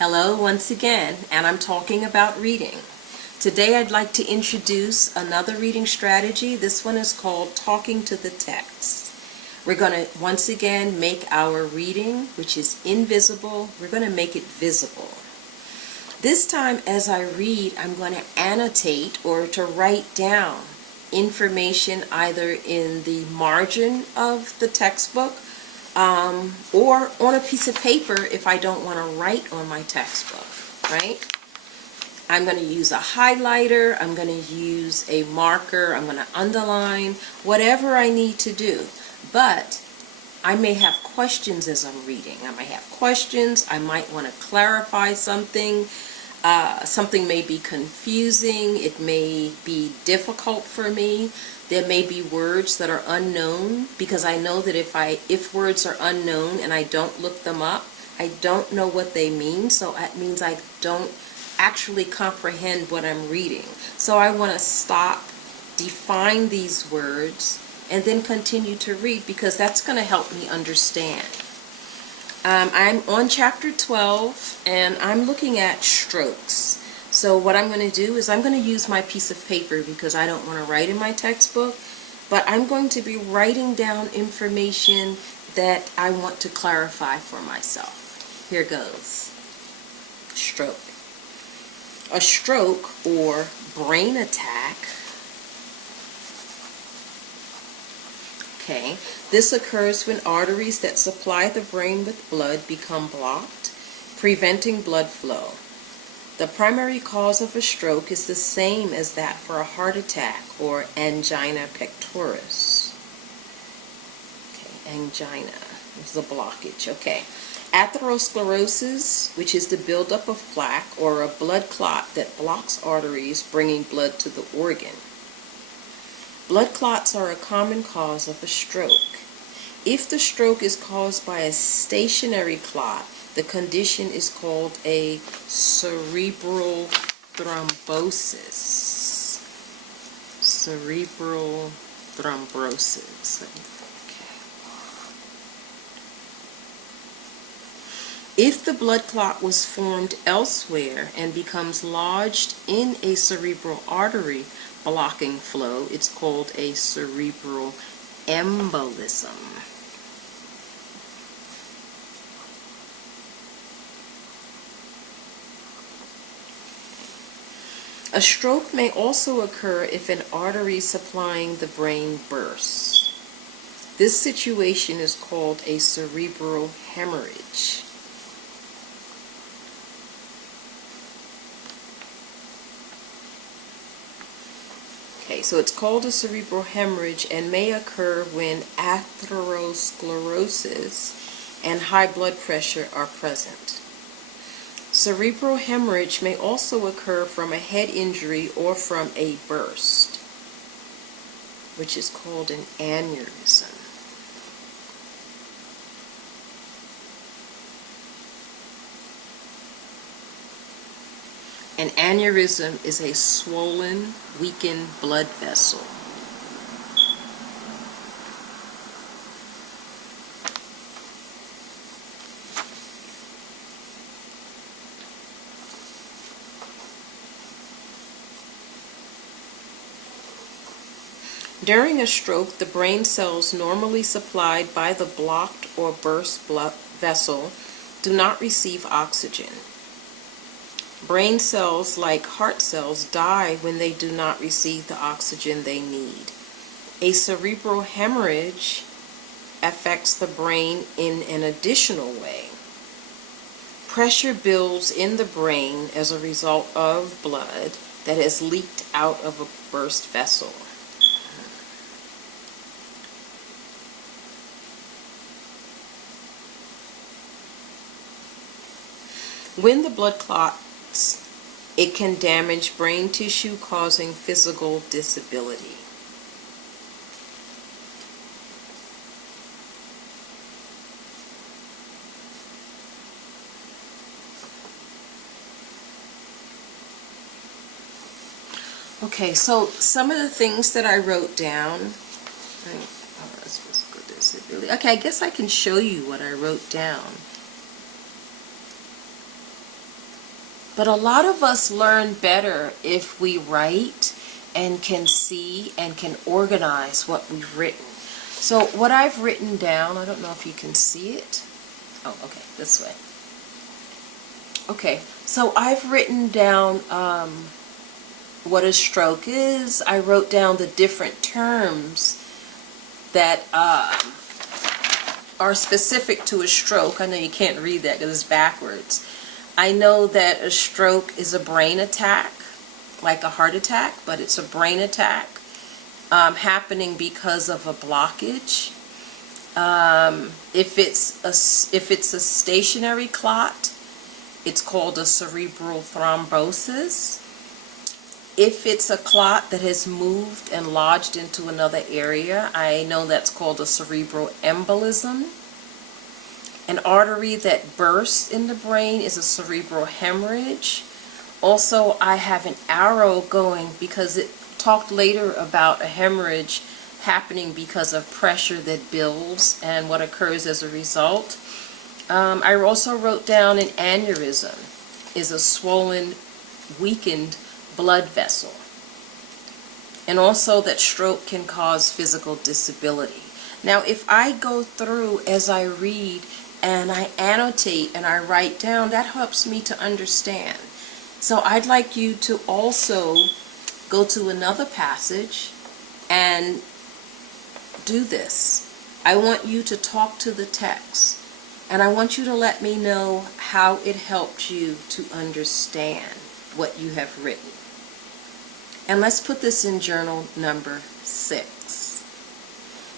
Hello once again, and I'm talking about reading. Today I'd like to introduce another reading strategy. This one is called Talking to the Text. We're going to once again make our reading, which is invisible, we're going to make it visible. This time as I read, I'm going to annotate or to write down information either in the margin of the textbook or on a piece of paper if I don't want to write on my textbook, right? I'm going to use a highlighter, I'm going to use a marker, I'm going to underline, whatever I need to do. But I may have questions as I'm reading. I might have questions, I might want to clarify something. Something may be confusing, it may be difficult for me. There may be words that are unknown, because I know that if words are unknown and I don't look them up, I don't know what they mean, so that means I don't actually comprehend what I'm reading. So I want to stop, define these words, and then continue to read, because that's going to help me understand. I'm on chapter 12, and I'm looking at strokes. So what I'm going to do is I'm going to use my piece of paper because I don't want to write in my textbook, but I'm going to be writing down information that I want to clarify for myself. Here goes. Stroke. A stroke, or brain attack. Okay, this occurs when arteries that supply the brain with blood become blocked, preventing blood flow. The primary cause of a stroke is the same as that for a heart attack or angina pectoris. Okay, angina is the blockage. Okay. Atherosclerosis, which is the buildup of plaque or a blood clot that blocks arteries bringing blood to the organ. Blood clots are a common cause of a stroke. If the stroke is caused by a stationary clot, the condition is called a cerebral thrombosis. Cerebral thrombosis. Okay. If the blood clot was formed elsewhere and becomes lodged in a cerebral artery blocking flow, it's called a cerebral embolism. A stroke may also occur if an artery supplying the brain bursts. This situation is called a cerebral hemorrhage. Okay, so it's called a cerebral hemorrhage and may occur when atherosclerosis and high blood pressure are present. Cerebral hemorrhage may also occur from a head injury or from a burst, which is called an aneurysm. An aneurysm is a swollen, weakened blood vessel. During a stroke, the brain cells normally supplied by the blocked or burst blood vessel do not receive oxygen. Brain cells, like heart cells, die when they do not receive the oxygen they need. A cerebral hemorrhage affects the brain in an additional way. Pressure builds in the brain as a result of blood that has leaked out of a burst vessel. When the blood clots, it can damage brain tissue, causing physical disability. Okay, so some of the things that I wrote down. Okay, I guess I can show you what I wrote down. But a lot of us learn better if we write and can see and can organize what we've written. So what I've written down, I don't know if you can see it. Oh, okay, this way. Okay, so I've written down what a stroke is. I wrote down the different terms that are specific to a stroke. I know you can't read that because it's backwards. I know that a stroke is a brain attack, like a heart attack, but it's a brain attack happening because of a blockage. If it's a stationary clot, it's called a cerebral thrombosis. If it's a clot that has moved and lodged into another area, I know that's called a cerebral embolism. An artery that bursts in the brain is a cerebral hemorrhage. Also, I have an arrow going because it talked later about a hemorrhage happening because of pressure that builds and what occurs as a result. I also wrote down an aneurysm is a swollen, weakened blood vessel. And also that stroke can cause physical disability. Now, if I go through as I read and I annotate and I write down, that helps me to understand. So I'd like you to also go to another passage and do this. I want you to talk to the text, and I want you to let me know how it helped you to understand what you have written. And let's put this in journal number 6.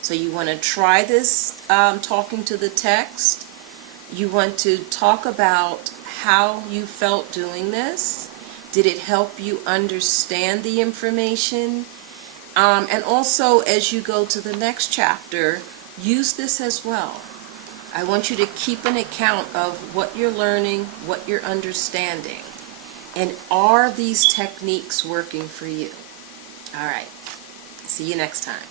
So you want to try this talking to the text. You want to talk about how you felt doing this. Did it help you understand the information? And also, as you go to the next chapter, use this as well. I want you to keep an account of what you're learning, what you're understanding. And are these techniques working for you? All right. See you next time.